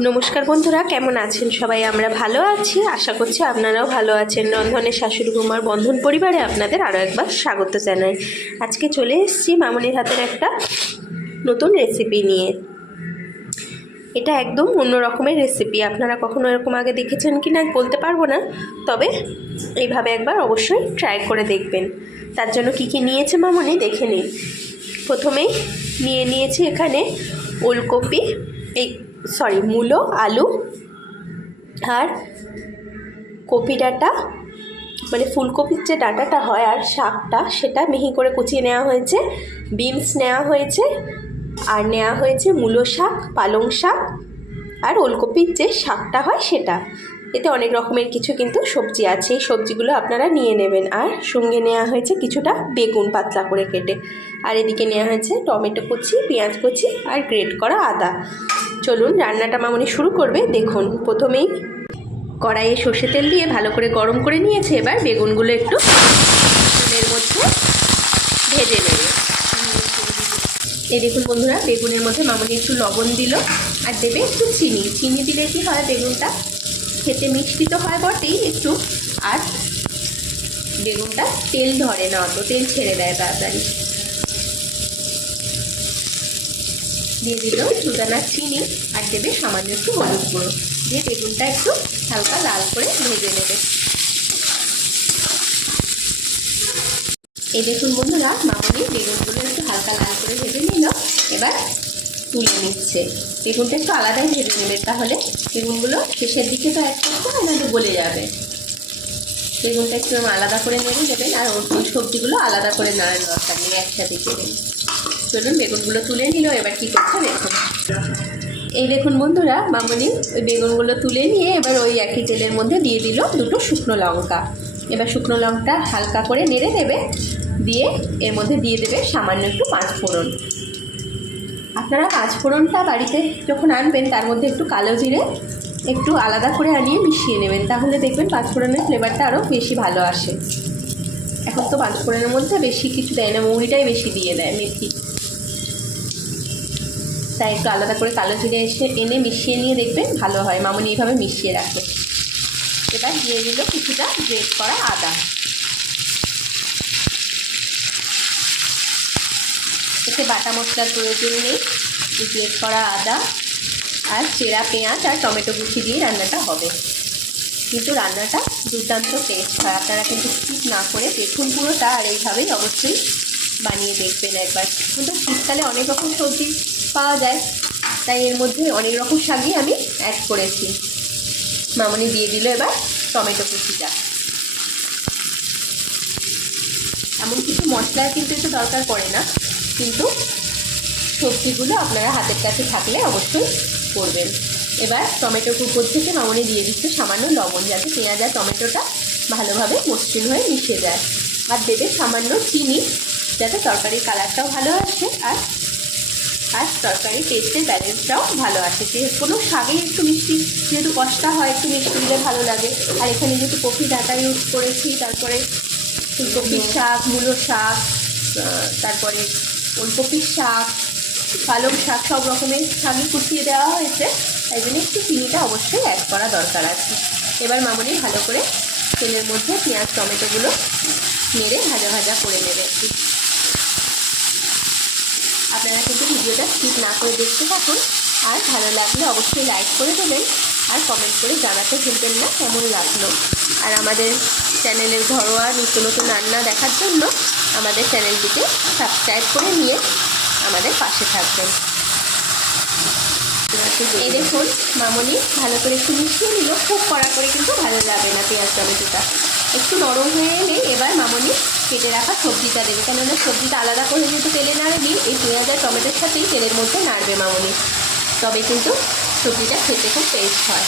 নমস্কার বন্ধুরা, কেমন আছেন সবাই? আমরা ভালো আছি, আশা করছি আপনারাও ভালো আছেন। রন্ধনের শাশুড়ি বৌমার বন্ধন পরিবারে আপনাদের আরও একবার স্বাগত জানাই। আজকে চলে এসেছি মামনির হাতের একটা নতুন রেসিপি নিয়ে। এটা একদম অন্য রকমের রেসিপি। আপনারা কখনো এরকম আগে দেখেছেন কি না বলতে পারবো না, তবে এইভাবে একবার অবশ্যই ট্রাই করে দেখবেন। তার জন্য কি কি নিয়েছে মামনি দেখে নিন। প্রথমেই নিয়েছি এখানে ওলকপি, মূলো, আলু আর কপি ডাঁটা, মানে ফুলকপির যে ডাঁটাটা হয় আর শাকটা, সেটা মিহি করে কুচিয়ে নেওয়া হয়েছে। বিনস নেওয়া হয়েছে, আর নেওয়া হয়েছে মূলো শাক, পালং শাক আর ওলকপির যে শাকটা হয় সেটা। এতে অনেক রকমের কিছু কিন্তু সবজি আছে, এই সবজিগুলো আপনারা নিয়ে নেবেন। আর সঙ্গে নেওয়া হয়েছে কিছুটা বেগুন পাতলা করে কেটে, আর এদিকে নেওয়া হয়েছে টমেটো কুচি, পেঁয়াজ কুচি আর গ্রেট করা আদা। চলুন রান্নাটা মামনি শুরু করবে। দেখুন, প্রথমেই কড়াইয়ে সর্ষে তেল দিয়ে ভালো করে গরম করে নিয়েছে। এবার বেগুনগুলো একটু তেলের মধ্যে ভেজে নেবে। এই দেখুন বন্ধুরা, বেগুনের মধ্যে মামনি একটু লবণ দিল আর দেবে একটু চিনি। চিনি দিলে কি হয়, বেগুনটা খেতে মিষ্টি তো হয় বটেই একটু, আর বেগুনটা তেল ধরে না, অত তেল ছেড়ে দেয় তাড়াতাড়ি। দিয়ে দিল দুদানা চিনি আর দেবে সামান্য একটু হলুদ গুঁড়ো, দিয়ে বেগুনটা একটু হালকা লাল করে ভেজে নেবে। এই দেখুন বন্ধুরা, মামনি বেগুনগুলো একটু হালকা লাল করে ভেজে নিল। এবার তুলে নিচ্ছে। বেগুনটা একটু আলাদাই ভেজে নেবে, তাহলে বেগুনগুলো শেষের দিকে তো এক করতে হয়, না তো গলে যাবে। বেগুনটা একটু আলাদা করে নেড়ে দেবেন, আর ওই সবজিগুলো আলাদা করে নাড়ার দরকার নেই, একসাথে দেবেন। চলুন বেগুনগুলো তুলে নিল। এবার কী করছে দেখুন। এই দেখুন বন্ধুরা, মামনি ওই বেগুনগুলো তুলে নিয়ে এবার ওই একই তেলের মধ্যে দিয়ে দিল দুটো শুকনো লঙ্কা। এবার শুকনো লঙ্কা হালকা করে নেড়ে দেবে, দিয়ে এর মধ্যে দিয়ে দেবে সামান্য একটু পাঁচফোড়ন। আপনারা পাঁচফোড়নটা বাড়িতে যখন আনবেন তার মধ্যে একটু কালো জিরে একটু আলাদা করে আনিয়ে মিশিয়ে নেবেন, তাহলে দেখবেন পাঁচফোড়নের ফ্লেভারটা আরও বেশি ভালো আসে। এখন তো পাঁচফোড়নের মধ্যে বেশি কিছু দেয় না, মৌরিটাই বেশি দিয়ে দেয়, মেথি। তাই একটু আলাদা করে কালো জিরে এনে মিশিয়ে নিয়ে দেখবেন ভালো হয়। মামনি এইভাবে মিশিয়ে রাখবে। এবার দিয়ে দিল কিছুটা গ্রেট করা আদা। এতে বাটা মশলার প্রয়োজন নেই, গ্রেট করা আদা আর চেরা পেঁয়াজ আর টমেটো কুচি দিয়ে রান্নাটা হবে। কিন্তু রান্নাটা দুর্দান্ত টেস্ট হয়। আপনারা কিন্তু স্কিপ না করে দেখুন পুরোটা, আর এইভাবেই অবশ্যই বানিয়ে দেখবেন একবার। কিন্তু শীতকালে অনেক রকম সবজি পাওয়া যায়, তাই এর মধ্যে অনেক রকম শাকই আমি অ্যাড করেছি। মামনি দিয়ে দিল এবার টমেটো কুচিটা। এমন কিছু মশলার কিন্তু একটু দরকার পড়ে না, কিন্তু সবজিগুলো আপনারা হাতের কাছে থাকলে অবশ্যই করবেন। এবার টমেটো উপর থেকে মামনি দিয়ে দিচ্ছে সামান্য লবণ, যাতে পেঁয়াজ আর টমেটোটা ভালোভাবে মসৃণ হয়ে মিশে যায়। আর দেবে সামান্য চিনি, যাতে তরকারির কালারটাও ভালো আসে আর তরকারির টেস্টের ব্যালেন্সটাও ভালো আসে। যে কোনো শাকেই একটু মিষ্টি, যেহেতু কষা হয় একটু মিষ্টি দিলে ভালো লাগে। আর এখানে যেহেতু কপি ডাঁটা ইউজ করেছি, তারপরে ফুলকপির শাক, মূলো শাক, তারপরে ওলকপির শাক, পালং শাক, সব রকমের শাকই কুচিয়ে দেওয়া হয়েছে, তাই জন্য একটু চিনিটা অবশ্যই অ্যাড করা দরকার আছে। এবার মামনি ভালো করে তেলের মধ্যে পেঁয়াজ টমেটোগুলো নেড়ে ভাজা ভাজা করে নেবে। আপনারা কিন্তু ভিডিওটা স্কিপ না করে দেখতে থাকুন, আর ভালো লাগলে অবশ্যই লাইক করে দেবেন, আর কমেন্ট করে জানাতে ভুলবেন না কেমন লাগলো। আর আমাদের চ্যানেলের ঘরোয়া নিত্য নতুন রান্না দেখার জন্য আমাদের চ্যানেলটিকে সাবস্ক্রাইব করে নিয়ে আমাদের পাশে থাকবেন। এই দেখুন, মামনি ভালো করে একটু মিশিয়ে নিল। খুব কড়া করে কিন্তু ভালো লাগে না পেঁয়াজ টমেটোটা, একটু নরম হয়ে এলে এবার মামনি কেটে রাখা সবজিটা দেবে। কেননা সবজিটা আলাদা করে যেহেতু তেলে নাড়বে, এই পেঁয়াজ আর টমেটোর সাথেই তেলের মধ্যে নাড়বে মামনি, তবে কিন্তু সবজিটা খেতে খুব টেস্ট হয়।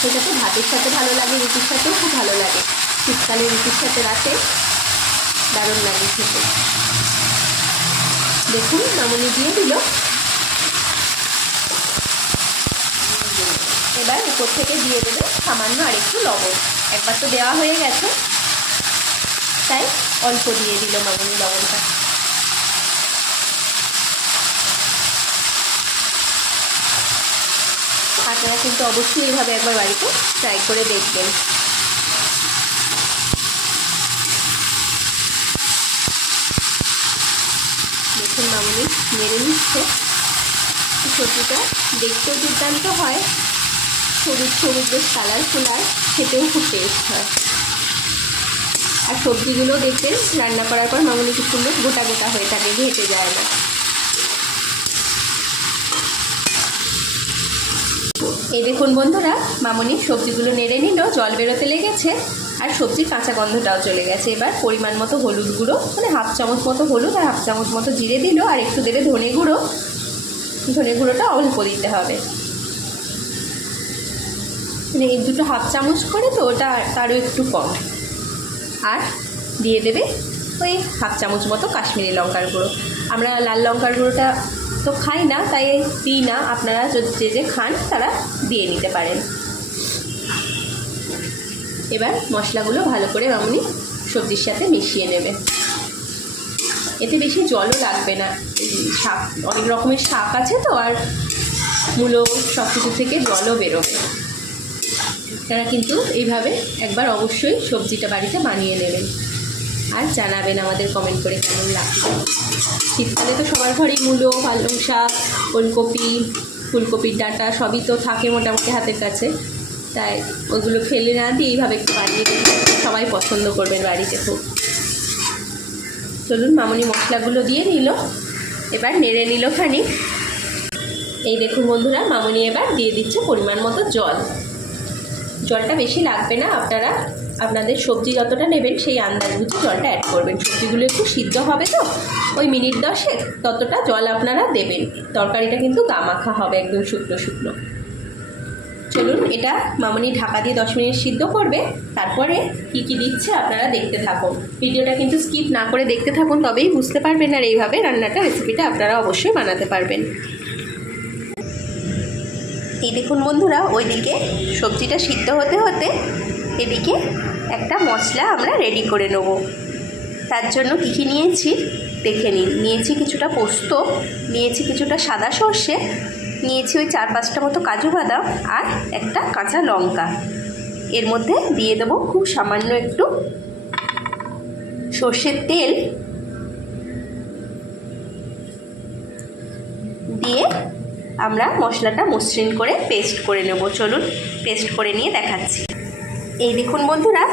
সেটা তো ভাতের সাথে ভালো লাগে, রুটির সাথেও খুব ভালো লাগে। শীতকালে রুটির সাথে রাতে দারুণ লাগে খেতে। দেখুন মামনি দিয়ে দিল। এবার উপর থেকে দিয়ে দেবে সামান্য আরেকটু লবণ। একবার তো দেওয়া হয়ে গেছে, তাই অল্প দিয়ে দিল মামনি লবণটা। আর আপনারা কিন্তু অবশ্যই এইভাবে একবার বাড়িতে ট্রাই করে দেখবেন। দেখুন মামনি নেড়ে নিচ্ছে। সবজিটা দেখতেও দুর্দান্ত হয়, সবুজ সবুজ বেশ কালারফুল, আর খেতেও খুব টেস্ট হয়। আর সবজিগুলো দেখবেন রান্না করার পর মামনি খুব সুন্দর গোটা গোটা হয়ে থাকে, ঘেটে যায় না। এই দেখুন বন্ধুরা, মামনি সবজিগুলো নেড়ে নিল, জল বেরোতে লেগেছে আর সবজির কাঁচা গন্ধটাও চলে গেছে। এবার পরিমাণ মতো হলুদ গুঁড়ো, মানে হাফ চামচ মতো হলুদ আর হাফ চামচ মতো জিরে দিল, আর একটু দেবে ধনে গুঁড়ো। ধনে গুঁড়োটা অল্প দিতে হবে, মানে এই দুটো হাফ চামচ করে তো ওটা তারও একটু কম। আর দিয়ে দেবে ওই হাফ চামচ মতো কাশ্মীরি লঙ্কার গুঁড়ো। আমরা লাল লঙ্কার গুঁড়োটা তো খাই না, তাই দিই না। আপনারা যে যে খান তারা দিয়ে নিতে পারেন। এবার মশলাগুলো ভালো করে মামনি সবজির সাথে মিশিয়ে নেবে। এতে বেশি জলও লাগবে না, শাক অনেক রকমের শাক আছে তো, আর মূলো সব কিছু থেকে জলও বেরোবে। আপনারা কিন্তু এইভাবে একবার অবশ্যই সবজিটা বাড়িতে বানিয়ে নেবেন আর জানাবেন আমাদের কমেন্ট করে কেমন লাগছে। শীতকালে তো সবার ঘরেই মূলো, পালং শাক, ওলকপি, ফুলকপির ডাঁটা সবই তো থাকে মোটামুটি হাতের কাছে, তাই ওগুলো ফেলে না দিয়ে এইভাবে একটু বানিয়ে দেবেন, সবাই পছন্দ করবেন বাড়িতে খুব। চলুন মামনি মশলাগুলো দিয়ে নিল, এবার নেড়ে নিল খানিক। এই দেখুন বন্ধুরা, মামনি এবার দিয়ে দিচ্ছে পরিমাণ মতো জল। জলটা বেশি লাগবে না, আপনারা আপনাদের সবজি যতটা নেবেন সেই আন্দাজ বুঝে জলটা অ্যাড করবেন। সবজিগুলো একটু সিদ্ধ হবে তো, ওই মিনিট 10 ততটা জল আপনারা দেবেন। তরকারিটা কিন্তু গামাখা হবে, একদম শুকনো শুকনো। চলুন এটা মামনি ঢাকা দিয়ে 10 মিনিট সিদ্ধ করবে, তারপরে কি কি দিচ্ছে আপনারা দেখতে থাকুন। ভিডিওটা কিন্তু স্কিপ না করে দেখতে থাকুন, তবেই বুঝতে পারবেন আর এইভাবে রান্নাটা রেসিপিটা আপনারা অবশ্যই বানাতে পারবেন। এই দেখুন বন্ধুরা, ওইদিকে সবজিটা সিদ্ধ হতে হতে এদিকে একটা মশলা আমরা রেডি করে নেব। তার জন্য কী কী নিয়েছি দেখে নিন। নিয়েছি কিছুটা পোস্ত, নিয়েছি কিছুটা সাদা সর্ষে, নিয়েছি ওই 4-5টা মতো কাজু বাদাম আর একটা কাঁচা লঙ্কা। এর মধ্যে দিয়ে দেবো খুব সামান্য একটু সর্ষের তেল, দিয়ে আমরা মশলাটা মসৃণ করে পেস্ট করে নেব। চলুন পেস্ট করে নিয়ে দেখাচ্ছি। এই দেখুন বন্ধুরা,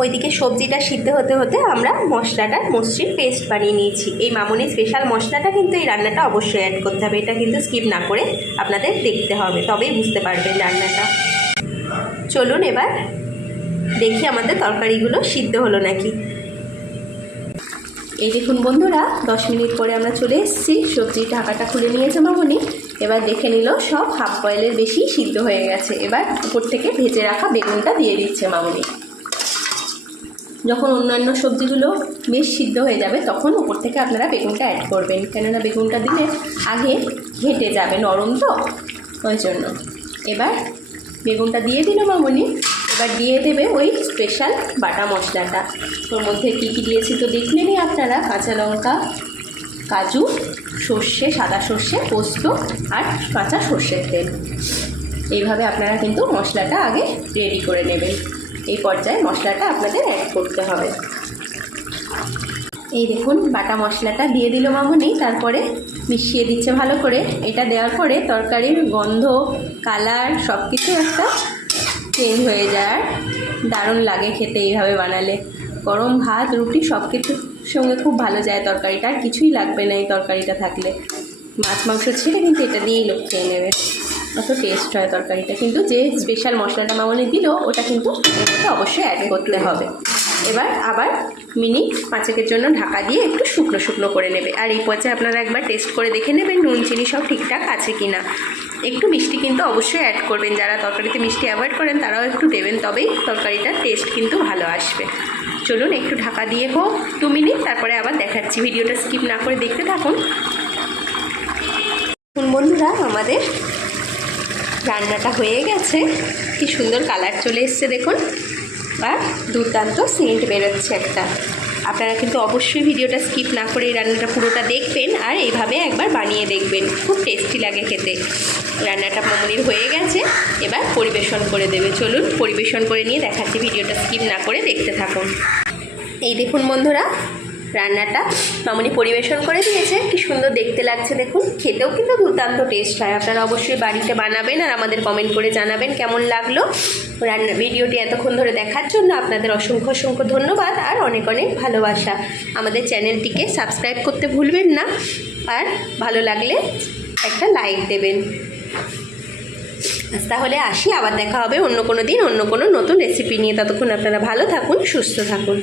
ওইদিকে সবজিটা সিদ্ধ হতে হতে আমরা মশলাটার মসৃণ পেস্ট বানিয়ে নিয়েছি। এই মামনি স্পেশাল মশলাটা কিন্তু এই রান্নাটা অবশ্যই অ্যাড করতে হবে, এটা কিন্তু স্কিপ না করে আপনাদের দেখতে হবে, তবেই বুঝতে পারবেন রান্নাটা। চলুন এবার দেখি আমাদের তরকারিগুলো সিদ্ধ হলো নাকি। এই দেখুন বন্ধুরা, 10 মিনিট পরে আমরা চলে এসেছি। সবজির ঢাকাটা খুলে নিয়েছে মামনি, এবার দেখে নিল সব হাফ বয়েলের বেশি সিদ্ধ হয়ে গেছে। এবার উপর থেকে ভেজে রাখা বেগুনটা দিয়ে দিচ্ছে মামনি। যখন অন্যান্য সবজিগুলো বেশ সিদ্ধ হয়ে যাবে তখন উপর থেকে আপনারা বেগুনটা অ্যাড করবেন, কেননা বেগুনটা দিলে আগে ঘেঁটে যাবে, নরম তো ওই জন্য। এবার বেগুনটা দিয়ে দিল মামনি, এবার দিয়ে দেবে ওই স্পেশাল বাটা মশলাটা। ওর মধ্যে কী কী দিয়েছি তো দেখলেনই আপনারা, কাঁচা লঙ্কা, কাজু, সর্ষে, সাদা সর্ষে, পোস্ত আর কাঁচা সর্ষের তেল। এইভাবে আপনারা কিন্তু মশলাটা আগে রেডি করে নেবেন। এই পর্যায়ে মশলাটা আপনাদের অ্যাড করতে হবে। এই দেখুন বাটা মশলাটা দিয়ে দিল মামনি, তারপরে মিশিয়ে দিচ্ছে ভালো করে। এটা দেওয়ার পরে তরকারির গন্ধ, কালার সব কিছু একটা চেঞ্জ হয়ে যায়, আর দারুণ লাগে খেতে এইভাবে বানালে। গরম ভাত, রুটি সব কিছুর সঙ্গে খুব ভালো যায় তরকারিটা, আর কিছুই লাগবে না এই তরকারিটা থাকলে। মাছ মাংস ছেড়ে কিন্তু এটা দিয়েই লোক খেয়ে নেবে, অত টেস্ট হয় তরকারিটা। কিন্তু যে স্পেশাল মশলাটা মামনি দিল ওটা কিন্তু এর মধ্যে অবশ্যই অ্যাড করতে হবে। এবার আবার মিনিট 5 জন্য ঢাকা দিয়ে একটু শুকনো শুকনো করে নেবে। আর এই পর্যায়ে আপনারা একবার টেস্ট করে দেখে নেবেন নুন চিনি সব ঠিকঠাক আছে কি না। একটু মিষ্টি কিন্তু অবশ্যই অ্যাড করবেন, যারা তরকারিতে মিষ্টি অ্যাভয়েড করেন তারাও একটু দেবেন, তবেই তরকারিটার টেস্ট কিন্তু ভালো আসবে। চলুন একটু ঢাকা দিয়ে হোক 2 মিনিট, তারপরে আবার দেখাচ্ছি। ভিডিওটা স্কিপ না করে দেখতে থাকুন। বন্ধুরা আমাদের রান্নাটা হয়ে গেছে, কি সুন্দর কালার চলে এসছে দেখুন, আর দুর্দান্ত সেন্ট বেরোচ্ছে একটা। আপনারা কিন্তু অবশ্যই ভিডিওটা স্কিপ না করে এই রান্নাটা পুরোটা দেখবেন আর এইভাবে একবার বানিয়ে দেখবেন, খুব টেস্টি লাগে খেতে। রান্নাটা মামনির হয়ে গেছে, এবার পরিবেশন করে দেবে। চলুন পরিবেশন করে নিয়ে দেখাচ্ছি, ভিডিওটা স্কিপ না করে দেখতে থাকুন। এই দেখুন বন্ধুরা, রান্নাটা মামনি পরিবেশন করে দিয়েছে, কি সুন্দর দেখতে লাগছে দেখুন। খেতেও কিন্তু দুর্দান্ত টেস্ট হয়। আপনারা অবশ্যই বাড়িতে বানাবেন আর আমাদের কমেন্ট করে জানাবেন কেমন লাগলো। রান্না ভিডিওটি এতক্ষণ ধরে দেখার জন্য আপনাদের অসংখ্য অসংখ্য ধন্যবাদ আর অনেক অনেক ভালোবাসা। আমাদের চ্যানেলটিকে সাবস্ক্রাইব করতে ভুলবেন না, আর ভালো লাগলে একটা লাইক দেবেন। তাহলে আসি, আবার দেখা হবে অন্য কোনো দিন অন্য কোনো নতুন রেসিপি নিয়ে। ততক্ষণ আপনারা ভালো থাকুন, সুস্থ থাকুন।